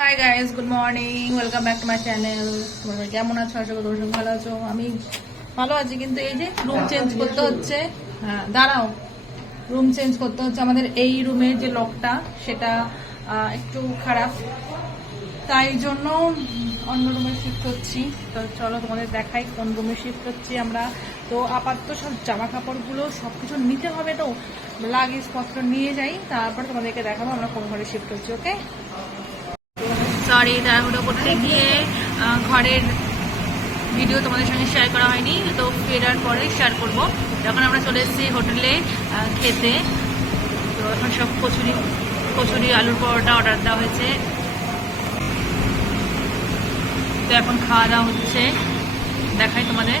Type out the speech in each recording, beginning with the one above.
Hi guys good morning welcome back to my channel তোমরা কেমন আছো? আশা করি তোমরা ভালো আছো। আমি ভালো আছি কিন্তু এই যে রুম চেঞ্জ করতে হচ্ছে হ্যাঁ দাঁড়াও। রুম চেঞ্জ করতে হচ্ছে। আমাদের এই রুমের যে লকটা সেটা একটু খারাপ। তাই জন্য অন্য রুমে শিফট হচ্ছি তো চলো তোমাদের দেখাই কোন রুমে শিফট হচ্ছি আমরা। তো আপাতত সব জামা কাপড়গুলো সব কিছু নিতে হবে তো। লাগেজ পত্র নিয়ে যাই তারপর তোমাদেরকে দেখাবো আমরা কোন ঘরে শিফট হচ্ছি ওকে সরি তাড়াহুড়ো করতে গিয়ে ঘরের ভিডিও তোমাদের সঙ্গে শেয়ার করা হয়নি, তো ফেরার পরে শেয়ার করব। যখন আমরা চলে এসেছি হোটেলে খেতে, তো এখন সব কচুরি কচুরি, আলুর পরোটা অর্ডার দেওয়া হয়েছে। তো এখন খাওয়া দাওয়া হচ্ছে, দেখাই তোমাদের।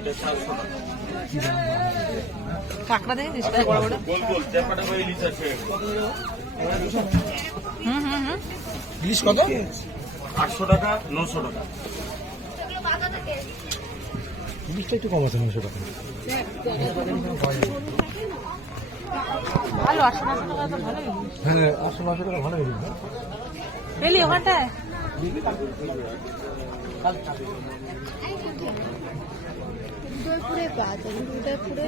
ওইটা চারশো টাকা কাঁকড়া দেখেছিস বড় বড়। গোল গোল চ্যাপাটা করে ইলিশ আছে হুম হুম হুম। ইলিশ কত? আটশো টাকা নশো টাকা। ইলিশটা একটু কম আছে নশো টাকা। ভালো না তো ভালোই। হ্যাঁ আটশো নশো টাকা ভালো ইলিশ না ওখানটায়? উদয়পুরে পাওয়া যায় উদয়পুরে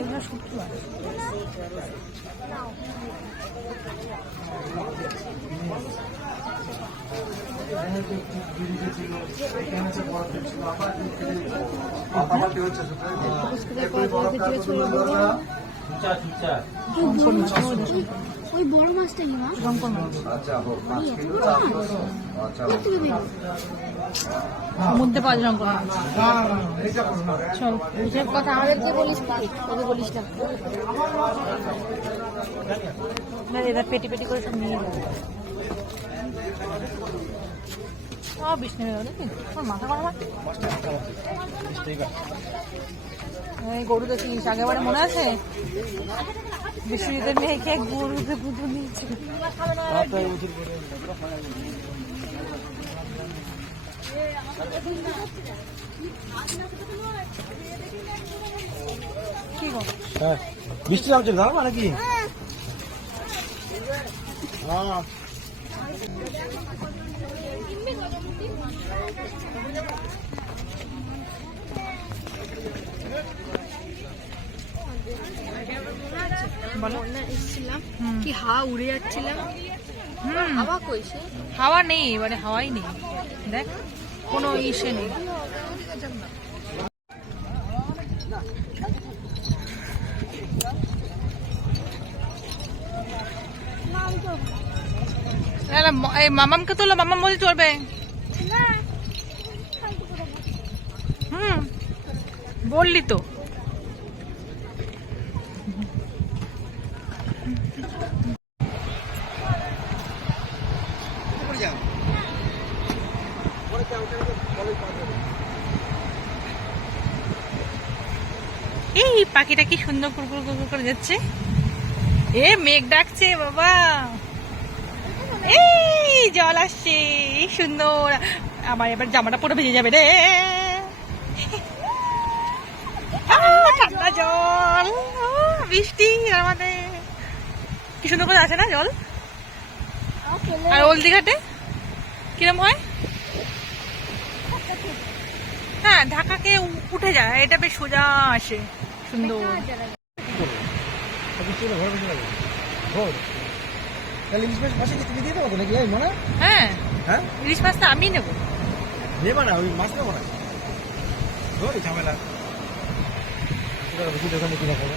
বড়া। ওই বড় মাছটা কি মাছ তুমি বেরো? সমুদ্রে পাঁচ রঙ করা। চল এসব কথা আমাদেরকে বলিস তোকে বলিস না। এরা পেটি পেটি করে সব নিয়ে যাবে বিষ্ণু মাথা করা গরু দেখিস আগেবারে মনে আছে? বিশ্বজিতের মেয়েকে গরুতে পুজো নিয়েছিল কি হ্যাঁ মিষ্টি নামছে দাঁড়াবো নাকি? হ্যাঁ বলো এসেছিলাম হুম। কি হাওয়া উড়ে যাচ্ছিলাম? হুম। হাওয়া কইছে হাওয়া নেই মানে হাওয়াই নেই। দেখ কোনো ইসে নেই। এই মামামকে তোলো মামাম বলে চলবে। হুম বললি তো। এই পাখিটা কি সুন্দর কুরকুর কুরকুর করে যাচ্ছে? এ, মেঘ ডাকছে, বাবা। এই, জল আসছে সুন্দর। আমার এবার জামাটা পুরো ভেজে যাবে রে। ঠান্ডা জল। বৃষ্টি আমাদের। কি সুন্দর করে আসে না জল? আর হলদিঘাটে কিরম হয়? হ্যাঁ ঢাকাকে উঠে যায় এটা বেশ সোজা আসে সুন্দর। মানে হ্যাঁ হ্যাঁ? ইলিশ মাছটা আমি নেব। নেবা না ওই মাছ নেব না। ঝামেলা। কিনা করো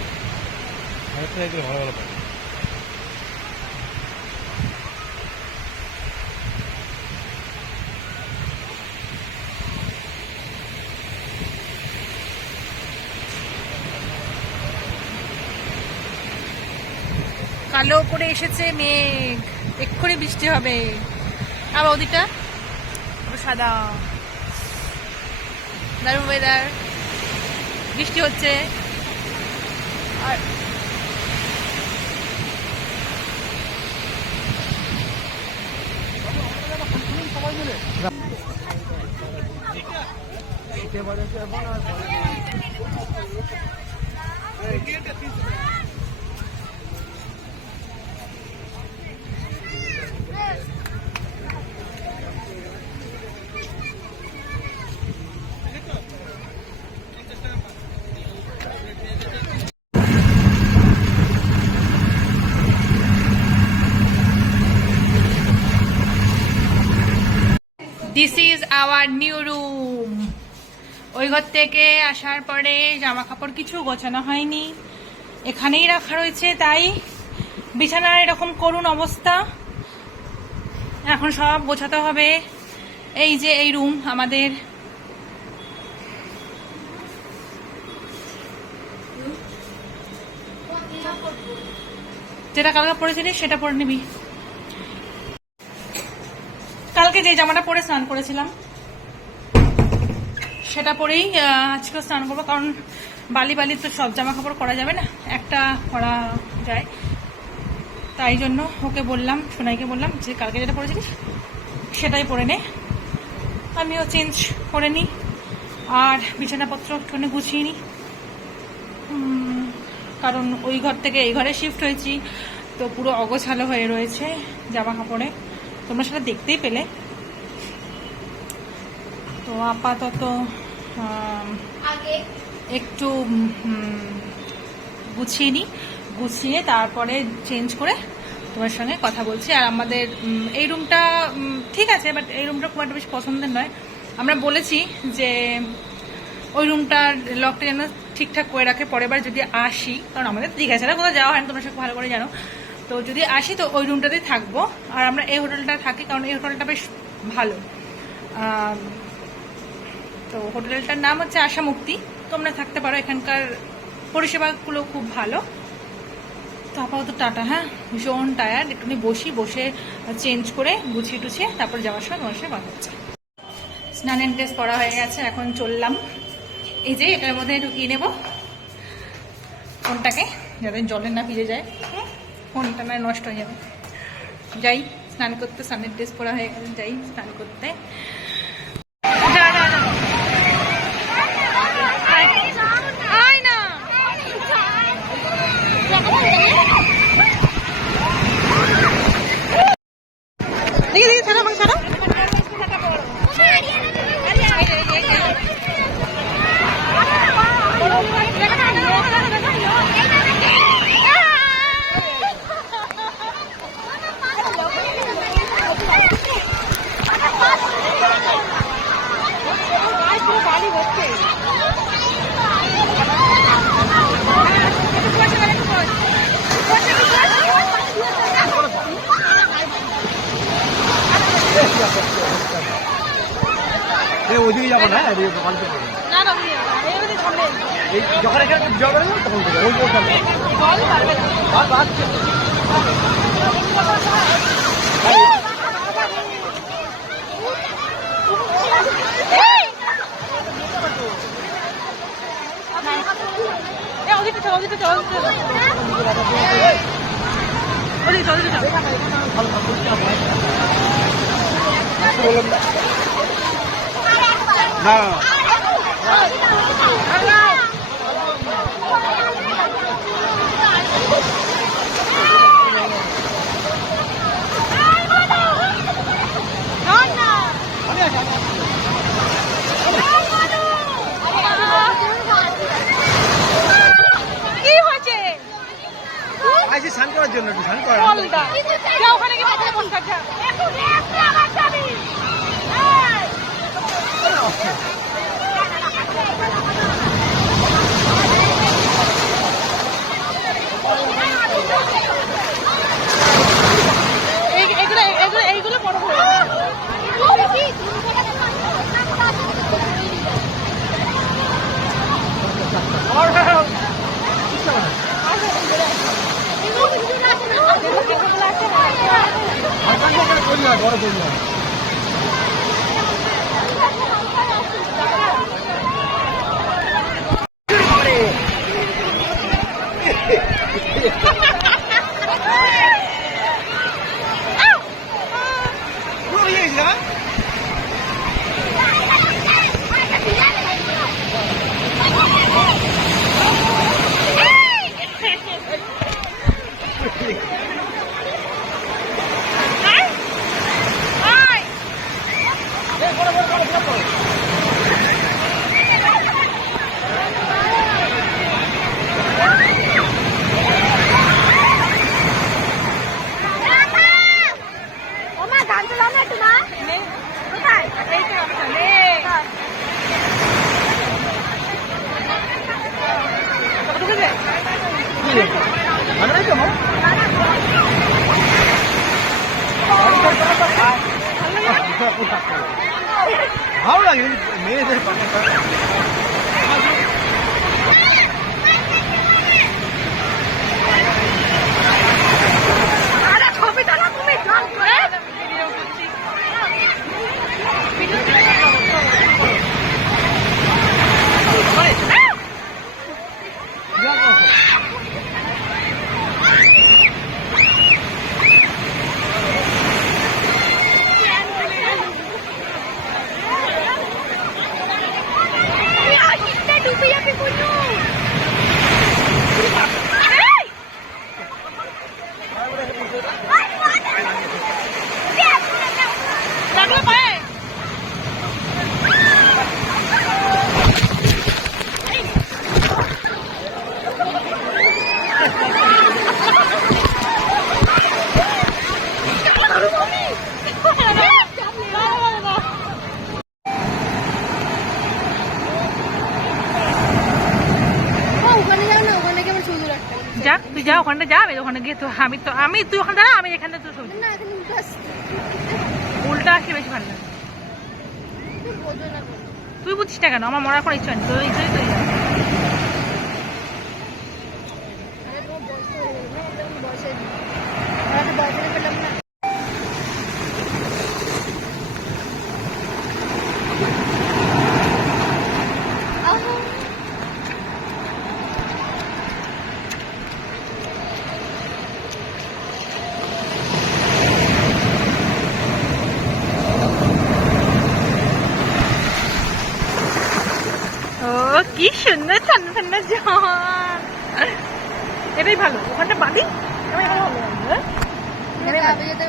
একদম ভালো ভালো কালো করে এসেছে মেঘ এক্ষুনি বৃষ্টি হবে। আর ওদিকটা সাদা। দারুণ ওয়েদার বৃষ্টি হচ্ছে। আর this is our new room ওই ঘর থেকে আসার পরে জামা কাপড় কিছু গোছানো হয়নি। এখানেই রাখা রয়েছে, তাই বিছানার এরকম করুণ অবস্থা। এখন সব গোছাতে হবে। এই যে এই রুম আমাদের। যেটা কালকে পরেছিলিস সেটা পরে নিবি। কালকে যে জামাটা পরে স্নান করেছিলাম, সেটা পরেই আজকে স্নান করব, কারণ বালি বালি তো সব জামা কাপড় করা যাবে না, একটা করা যায়। তাই জন্য ওকে বললাম, সোনাইকে বললাম যে কালকে যেটা পরেছিলিস সেটাই পরে নে। আমিও চেঞ্জ করে নিই আর বিছানাপত্র একটুখানি গুছিয়ে নিই কারণ ওই ঘর থেকে এই ঘরে শিফট হয়েছি, তো পুরো অগোছালো হয়ে রয়েছে জামা কাপড়ে তোমরা সেটা দেখতেই পেলে। তো আপাতত একটু গুছিয়ে নিই গুছিয়ে তারপরে চেঞ্জ করে তোমার সঙ্গে কথা বলছি। আর আমাদের এই রুমটা ঠিক আছে বাট এই রুমটা খুব একটা বেশি পছন্দের নয়। আমরা বলেছি যে ওই রুমটার লকটা যেন ঠিকঠাক করে রাখে। পরের বার যদি আসি কারণ আমাদের দীঘা ছাড়া কোথাও যাওয়া হয় না তোমরা সব ভালো করে জানো। তো যদি আসি, তো ওই রুমটাতেই থাকব। আর আমরা এই হোটেলটা থাকি কারণ এই হোটেলটা বেশ ভালো। তো হোটেলটার নাম হচ্ছে আশা মুক্তি। তোমরা থাকতে পারো, এখানকার পরিষেবাগুলো খুব ভালো। তো আপাতত টাটা হ্যাঁ? ভীষণ টায়ার্ড একটুখানি বসি, বসে চেঞ্জ করে গুছিয়ে টুছিয়ে তারপর যাওয়ার সময় তোমার সাথে কথা হচ্ছে। স্নানের ড্রেস পরা হয়ে গেছে, এখন চললাম। এই যে, এটার মধ্যে ঢুকিয়ে নেব। ফোনটাকে, যাতে জলে না ভিজে যায়। ফোনটা না নষ্ট হয়ে যাবে। যাই, স্নান করতে সানের ড্রেস পরা হয়ে গেছে যাই, স্নান করতে যা, যা, যা। আয়। আয় না দেখি দেখি ছাড়া আমাকে ছাড়া এই যে, এই যে, এই যে। যাব না। না না যখন এখানে জল করে না তখন ওই জল পারবে না। আর বাদ এ, ওদিকটা চল, ওদিকটা চল, ওদিকটা চল। ওদিকে চল, ওদিকে চল। না না, না কি হয়েছে আইসি স্নান করার জন্য একটু স্নান করা বলদা যা ওখানে গিয়ে মাথায় ফোন 了。ভালো লাগে মেয়েদের পাশে আরে ছবি তোলা তুমি জল করে ডুবে যাবে কোনো লাগল পায়ে ওখানে যাও না ওখানে কেমন সুন্দর যা তুই যা ওখানটা যাবে ওখানে গিয়ে তো আমি তো আমি তুই ওখানে দাঁড়া আমি এখানে তো না এখানে উল্টো আসলে বেশি ভালো লাগে। না। তুই বুঝছিস না কেন? আমার মরার কোনো ইচ্ছা নেই। তোর ইচ্ছাই তুই যা। আরে তোমার বয়স তো হয়ে গেল না ওটা বয়সে আমরা তো বয়সে পেলাম না আহা ও কি সুন্দর ঠান্ডা ঠান্ডা জল এটাই ভালো, ওখানটা যেতে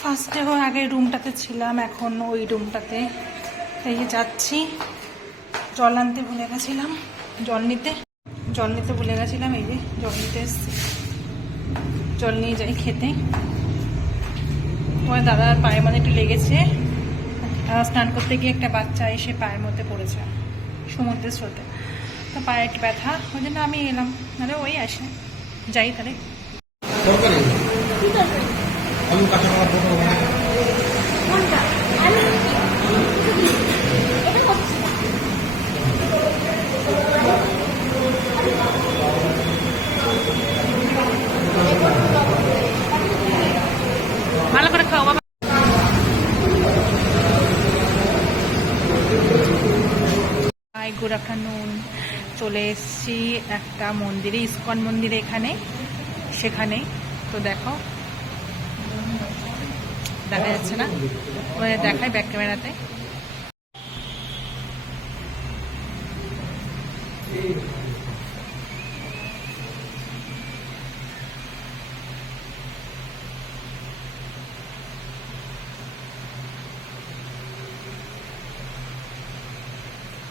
ফার্স্টেও আগে রুমটাতে ছিলাম, এখন ওই রুমটাতে এই যাচ্ছি। জল আনতে ভুলে গেছিলাম জল নিতে জল নিতে ভুলে গেছিলাম এই যে জল নিতে এসছি। জল নিয়ে যাই খেতে। তোমার দাদার পায়ের মধ্যে একটু লেগেছে। স্নান করতে গিয়ে একটা বাচ্চা এসে পায়ের মধ্যে পড়েছে সমুদ্রের স্রোতে। তো পায়ে একটু ব্যথা ওই জন্য আমি এলাম। নাহলে ওই আসে। যাই তাহলে। কোনটা আমি এটা করছি না ভালো করে খাও বাবা হাই গুড আফটারনুন চলে এসেছি একটা মন্দিরে, ইস্কন মন্দিরে এখানে, সেখানে। তো দেখো, দেখা যাচ্ছে না? দেখায় ব্যাক ক্যামেরাতে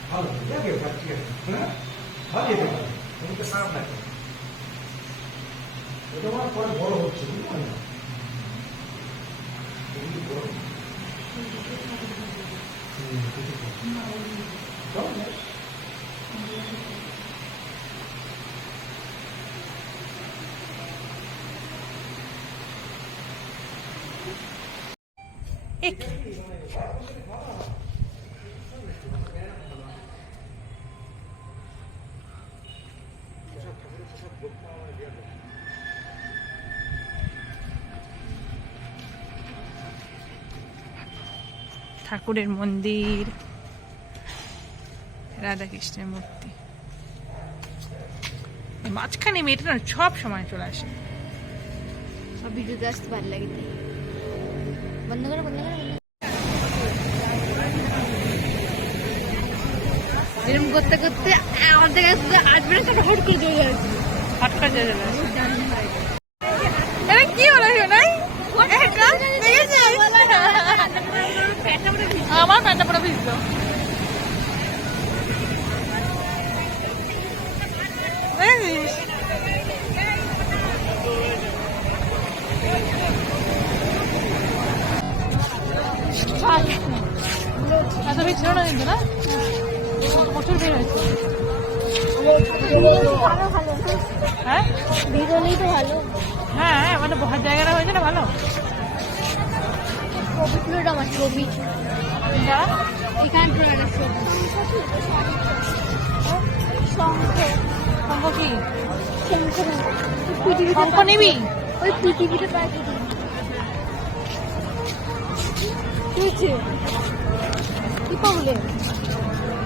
ভালো ঠিক আছে ঠিক আছে হ্যাঁ ভালো যেতে পারে তোমাকে খারাপ লাগে এটা আমার পরে বড় হচ্ছে বুঝতে না এগুলি বড়। হুম, ঠিক আছে। চল, যাই। এক ঠাকুরের মন্দির। রাধাকৃষ্ণের মূর্তি। মাঝখানে মেয়েটা না সব সময় চলে আসে। ভিডিওতে আসতে ভালো লাগে। এরকম করতে করতে আমাদের কাছে হট করে চলে যাচ্ছে। হট করে চলে যাচ্ছে। প্রচুর ভিড় হ্যাঁ ভিড়লেই তো ভালো হ্যাঁ মানে জায়গাটা হয়েছে না ভালো তুলে আমার ছবি নিবি ওই পৃথিবীতে পাই কি হয়েছে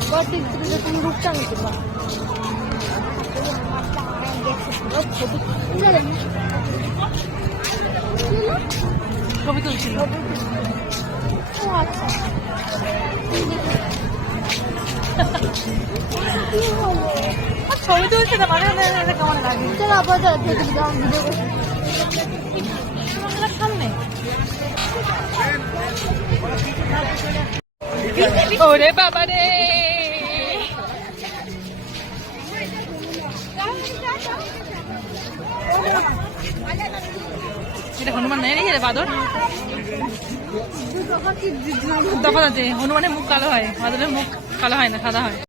ছবি তুলছিল আচ্ছা ছবি তুলছে না মানে মানে কেমন লাগে চলো আবার ভিডিও সামনে ওরে বাবা রে এটা হনুমান নেই রে বাদর হনুমানের মুখ কালো হয় বাদরের মুখ কালো হয় না সাদা হয়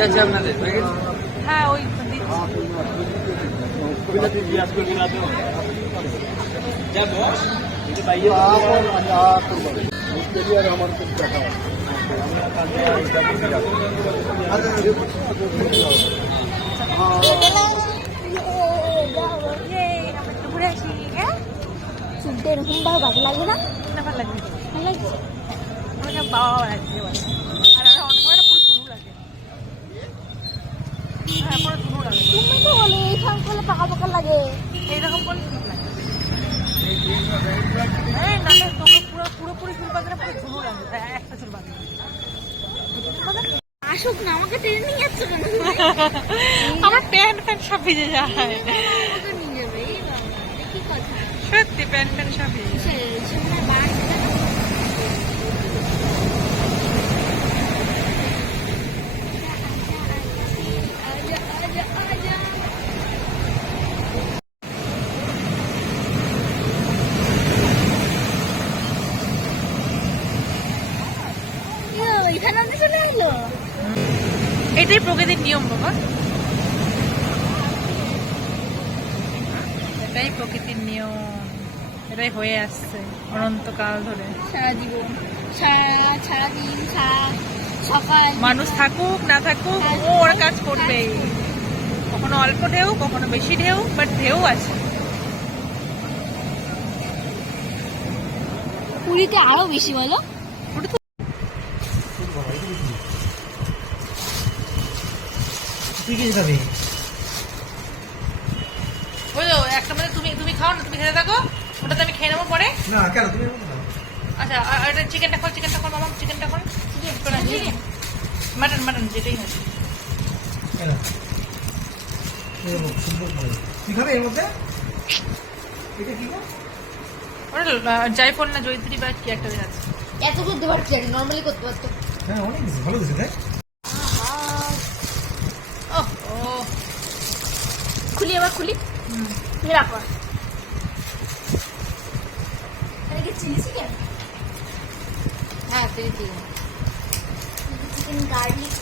আছে আপনাদের হ্যাঁ? ওই লাগবে না? না ভালো লাগবে ভালো লাগছে? আমাকে বাবা লাগছে এবার আর আর অনেক সময় না পুরো শুরু লাগে হ্যাঁ পুরো শুরু লাগে তুমি তো বলে এই সঙ্গে করলে পাকা পাকা লাগে এইরকম করে শুরু লাগে এই নালে তোকে পুরো পুরোপুরি চুল বাঁধে পুরো লাগে একটা চুল বাঁধে আসুক না আমাকে টেনে নিয়ে যাচ্ছে কেন আমার প্যান্ট প্যান্ট সব ভিজে যায়। সত্যি প্যান্ট প্যান্ট সব ভিজে যায় সে সোনার বার আজা আজা আজা ইয়ো, এখানে আপনি চলে আসলো এটাই প্রকৃতির নিয়ম বাবা এটাই প্রকৃতির নিয়ম এটাই হয়ে আসছে অনন্তকাল ধরে। সারা জীবন সারা সকাল। মানুষ থাকুক না থাকুক ও ওর কাজ করবেই কখনো অল্প ঢেউ কখনো বেশি ঢেউ বাট ঢেউ আছে। পুরীতে আরও বেশি বলো? তুই কি খাবি ওই তো একটা মানে তুমি তুমি খাও না তুমি খেতে থাকো ওটাতে আমি খেয়ে নেব পরে না কেন? তুমি আচ্ছা আর চিকেনটা খোল চিকেনটা খোল মামা চিকেনটা খোল। মাটন মাটন যেটাই কেন? এরকম সুন্দর করে। তুই খাবি এর মধ্যে? এটা কি ওটা জায়ফল না জয়ত্রী বা কি একটা আছে। এত করতে পারছি না নর্মালি করতে পারতো। হ্যাঁ অনেক ভালো দিছে তাই? ও ও। খুলি এবার খুলি। হুম। রাখো এটা কি চিলি চিকেন হ্যাঁ চিলি চিকেন চিকেন গার্লিক